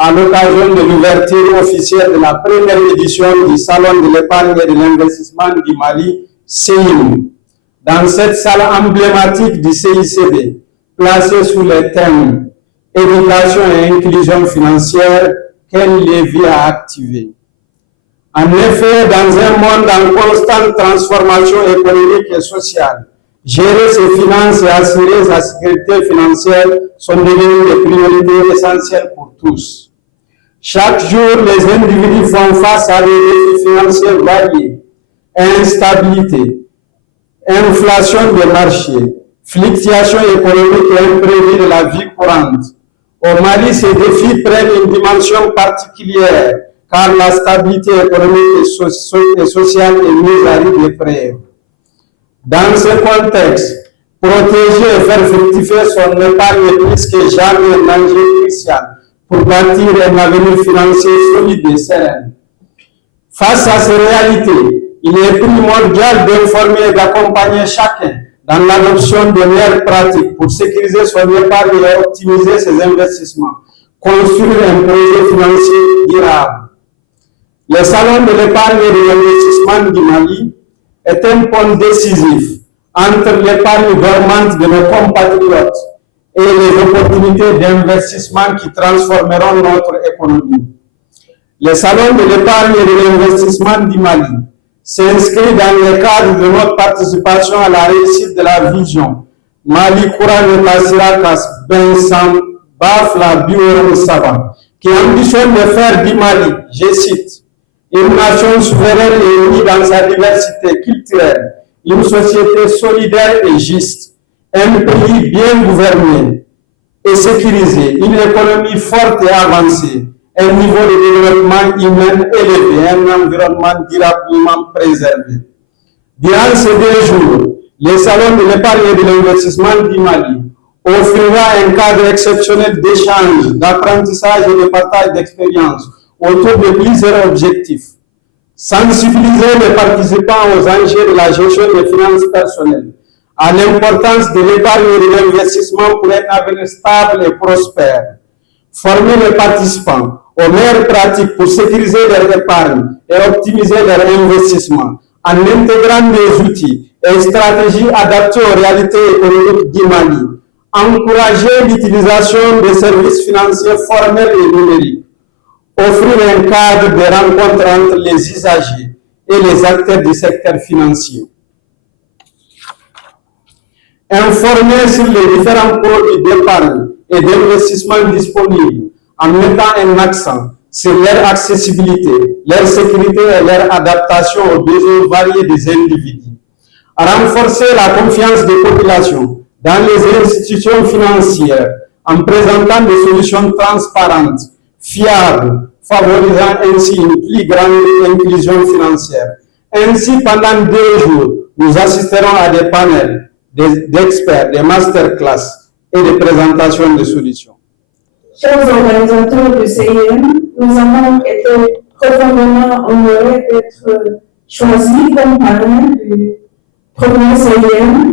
à l'occasion de l'ouverture officielle de la première édition du Salon de l'épargne et de l'investissement du Mali, CIM. Dans cette salle emblématique du CICB, placée sous le thème « Éducation et inclusion financière, quel levier à activer ?» En effet, dans un monde en constante transformation économique et sociale, gérer ses finances et assurer sa sécurité financière sont devenues des priorités essentielles pour tous. Chaque jour, les individus font face à des défis financiers variés, instabilité, inflation des marchés, fluctuations économiques et imprévues de la vie courante. Au Mali, ces défis prennent une dimension particulière car la stabilité économique et sociale est mise à rude épreuve. Dans ce contexte, protéger et faire fructifier son épargne est plus que jamais un enjeu crucial pour bâtir un avenir financier solide et serein. Face à ces réalités, il est primordial d'informer et d'accompagner chacun dans l'adoption de meilleures pratiques pour sécuriser son épargne et optimiser ses investissements, construire un projet financier durable. Le Salon de l'épargne et de l'investissement du Mali est un pont décisif entre l'épargne dormante de nos compatriotes et les opportunités d'investissement qui transformeront notre économie. Le Salon de l'épargne et de l'investissement du Mali s'inscrit dans le cadre de notre participation à la réussite de la vision Mali Courage Tassirakas Bensan Bafla Biorou Saba, qui ambitionne de faire du Mali, je cite, une nation souveraine et unie dans sa diversité culturelle, une société solidaire et juste, un pays bien gouverné et sécurisé, une économie forte et avancée, un niveau de développement humain élevé, un environnement durablement préservé. Durant ces 2 jours, le Salon de l'épargne et de l'investissement du Mali offrira un cadre exceptionnel d'échange, d'apprentissage et de partage d'expériences autour de plusieurs objectifs. Sensibiliser les participants aux enjeux de la gestion des finances personnelles, à l'importance de l'épargne et de l'investissement pour un avenir stable et prospère. Former les participants aux meilleures pratiques pour sécuriser leur épargne et optimiser leur investissement en intégrant des outils et stratégies adaptées aux réalités économiques du Mali. Encourager l'utilisation des services financiers formels et numériques. Offrir un cadre de rencontre entre les usagers et les acteurs du secteur financier. Informer sur les différents produits d'épargne et d'investissement disponibles en mettant un accent sur leur accessibilité, leur sécurité et leur adaptation aux besoins variés des individus. Renforcer la confiance des populations dans les institutions financières en présentant des solutions transparentes, fiables, favorisant ainsi une plus grande inclusion financière. Ainsi, pendant 2 jours, nous assisterons à des panels d'experts, des masterclass et des présentations de solutions. Chers organisateurs du CIM, nous avons été profondément honorés d'être choisis comme parrains du premier CIM.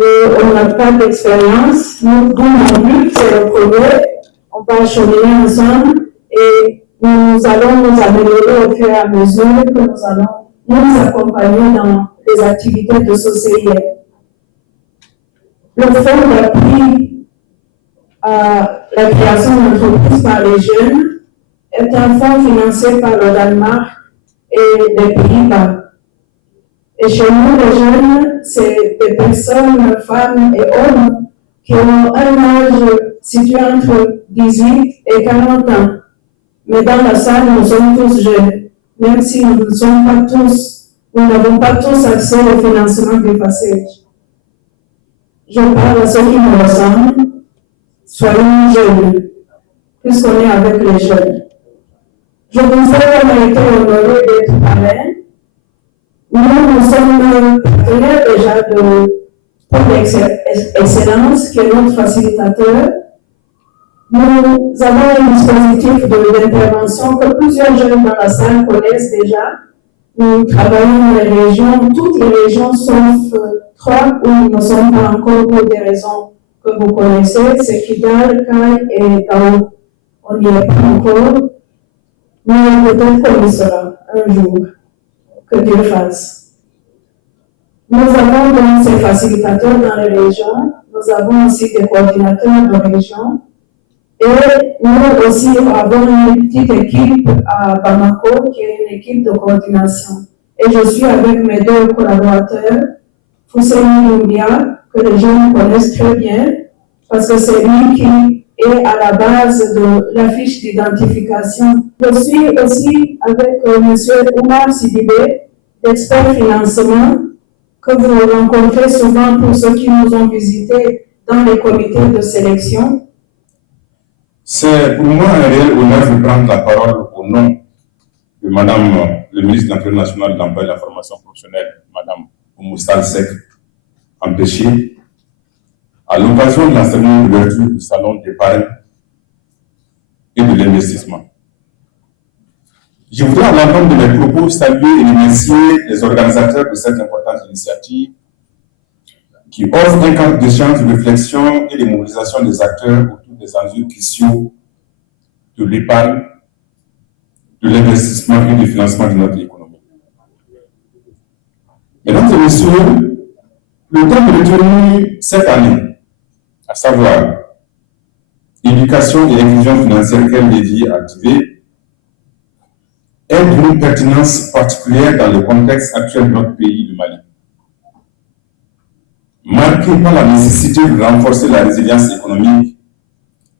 On n'a pas d'expérience, nous, non plus, c'est le premier, on va cheminer ensemble et nous allons nous améliorer au fur et à mesure que nous allons nous accompagner dans les activités de ce CIM. Le fonds d'appui à la création d'entreprises par les jeunes est un fonds financé par le Danemark et les Pays-Bas. Et chez nous, les jeunes, c'est des personnes, femmes et hommes, qui ont un âge situé entre 18 et 40 ans. Mais dans la salle, nous sommes tous jeunes, même si nous ne sommes pas tous, nous n'avons pas tous accès au financement du passage. Je parle à ceux qui me ressemblent, soyons jeunes, puisqu'on est avec les jeunes. Je vous ai été honoré d'être parrain. Nous sommes partenaires déjà de Pôle Excellence, qui est notre facilitateur. Nous avons un dispositif d'intervention que plusieurs jeunes dans la salle connaissent déjà. Nous travaillons dans les régions, toutes les régions sauf 3 où nous ne sommes pas encore pour des raisons que vous connaissez, c'est Kidal, Kai et Tao. On n'y est pas encore, mais peut-être qu'on y sera un jour. Que Dieu fasse. Nous avons donc ces facilitateurs dans les régions, nous avons aussi des coordinateurs de région, et nous aussi avons une petite équipe à Bamako qui est une équipe de coordination. Et je suis avec mes deux collaborateurs, Fousseini Doumbia, que les gens connaissent très bien, parce que c'est lui qui est à la base de la fiche d'identification. Je suis aussi avec M. Oumar Sidibé, d'Expert Financement, que vous rencontrez souvent pour ceux qui nous ont visités dans les comités de sélection. C'est pour moi un réel honneur de prendre la parole au nom de Madame le ministre de l'Intérieur national de l'Emploi et de la Formation professionnelle, Madame Oumoussal Sek, empêchée, à l'occasion de la cérémonie d'ouverture du salon d'épargne et de l'investissement. Je voudrais, à l'entente de mes propos, saluer et remercier les organisateurs de cette importante initiative qui offre un cadre d'échange, de réflexion et de mobilisation des acteurs autour des enjeux cruciaux de l'épargne, de l'investissement et du financement de notre économie. Mesdames et messieurs, le thème retenu cette année, à savoir éducation et inclusion financière, quel levier activer, est d'une pertinence particulière dans le contexte actuel de notre pays, le Mali, marqué par la nécessité de renforcer la résilience économique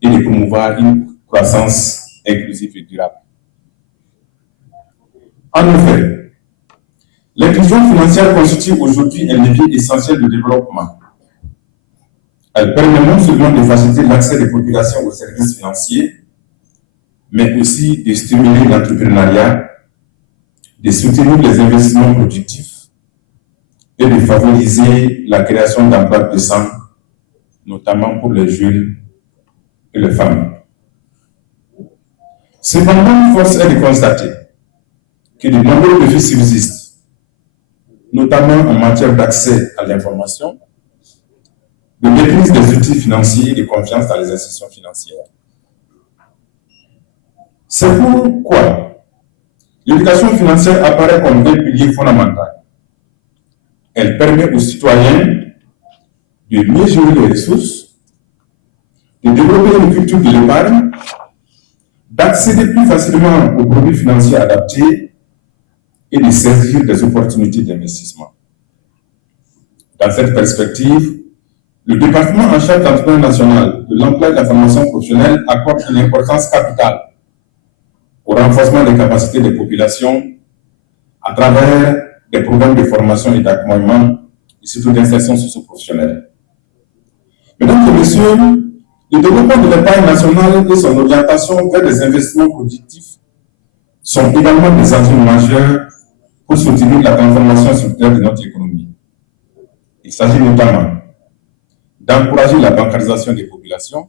et de promouvoir une croissance inclusive et durable. En effet, l'inclusion financière constitue aujourd'hui un levier essentiel de développement. Elle permet non seulement de faciliter l'accès des populations aux services financiers, mais aussi de stimuler l'entrepreneuriat, de soutenir les investissements productifs et de favoriser la création d'emplois décents, notamment pour les jeunes et les femmes. Cependant, force est de constater que de nombreux défis subsistent, notamment en matière d'accès à l'information, de maîtrise des outils financiers et de confiance dans les institutions financières. C'est pourquoi l'éducation financière apparaît comme un pilier fondamental. Elle permet aux citoyens de mieux gérer les ressources, de développer une culture de l'épargne, d'accéder plus facilement aux produits financiers adaptés et de saisir des opportunités d'investissement. Dans cette perspective, le département en charge de l'entrepreneuriat national, de l'emploi et de la formation professionnelle accorde une importance capitale au renforcement des capacités des populations à travers des programmes de formation et d'accompagnement et surtout d'insertion socio-professionnelle. Mesdames et messieurs, le développement de l'épargne nationale et son orientation vers les investissements productifs sont également des enjeux majeurs pour soutenir la transformation structurelle de notre économie. Il s'agit notamment d'encourager la bancarisation des populations,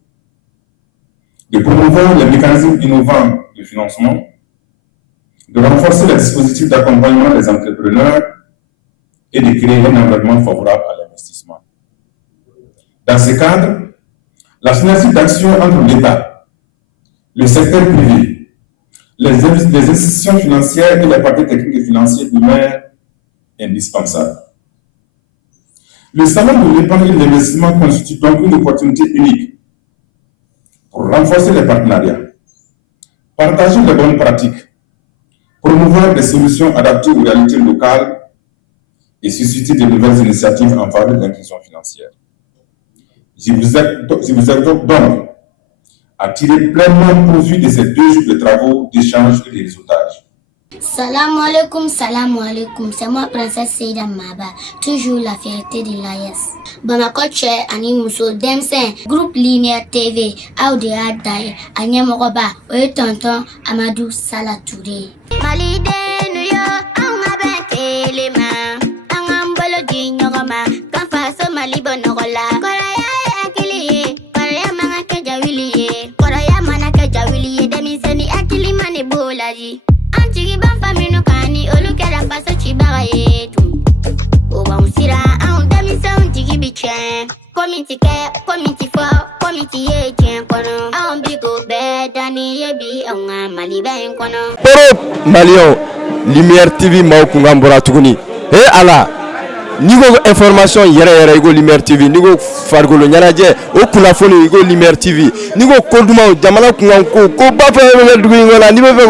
de promouvoir les mécanismes innovants de financement, de renforcer les dispositifs d'accompagnement des entrepreneurs et de créer un environnement favorable à l'investissement. Dans ce cadre, la synergie d'action entre l'État, le secteur privé, les institutions financières et les partenaires techniques et financiers demeure indispensable. Le salon de l'épargne et de l'investissement constitue donc une opportunité unique pour renforcer les partenariats, partager les bonnes pratiques, promouvoir des solutions adaptées aux réalités locales et susciter de nouvelles initiatives en faveur de l'inclusion financière. Je vous exhorte donc à tirer pleinement profit de ces 2 jours de travaux, d'échanges et de réseautage. Salam alaikum, c'est moi Princesse Seida Maba, toujours la fierté de l'AES. Bamako Che Ani Muso Demsen, groupe Lumière TV, Audi Adai, Anyamoroba, Oye Tonton Amadou Salatouré. Malide Nuyo, Anga Benkelema, Angambolo Dinyoroma, Kanfaso Malibonorola, Koraya Akili, Koraya Manaka Jawili, Koraya Manaka Jawili, Demiseni Akili Manibolaji. Antigi ban famino kani olukera paso chibara yetu oba usira an demi sound tigi bichen committee ke committee for committee ye chen kono an bigo be dani Malion, Lumière TV maaw kunkan bɔra tuguni. Ala n'i ko information yɛrɛ i ko Lumière TV, n'i ko farikolo ɲɛnajɛ o kunnafoni i ko Lumière TV, n'i ko ko duman jamana kunkan ko ba fɛn bɛ dugu in kɔnɔ n'i bɛ fɛ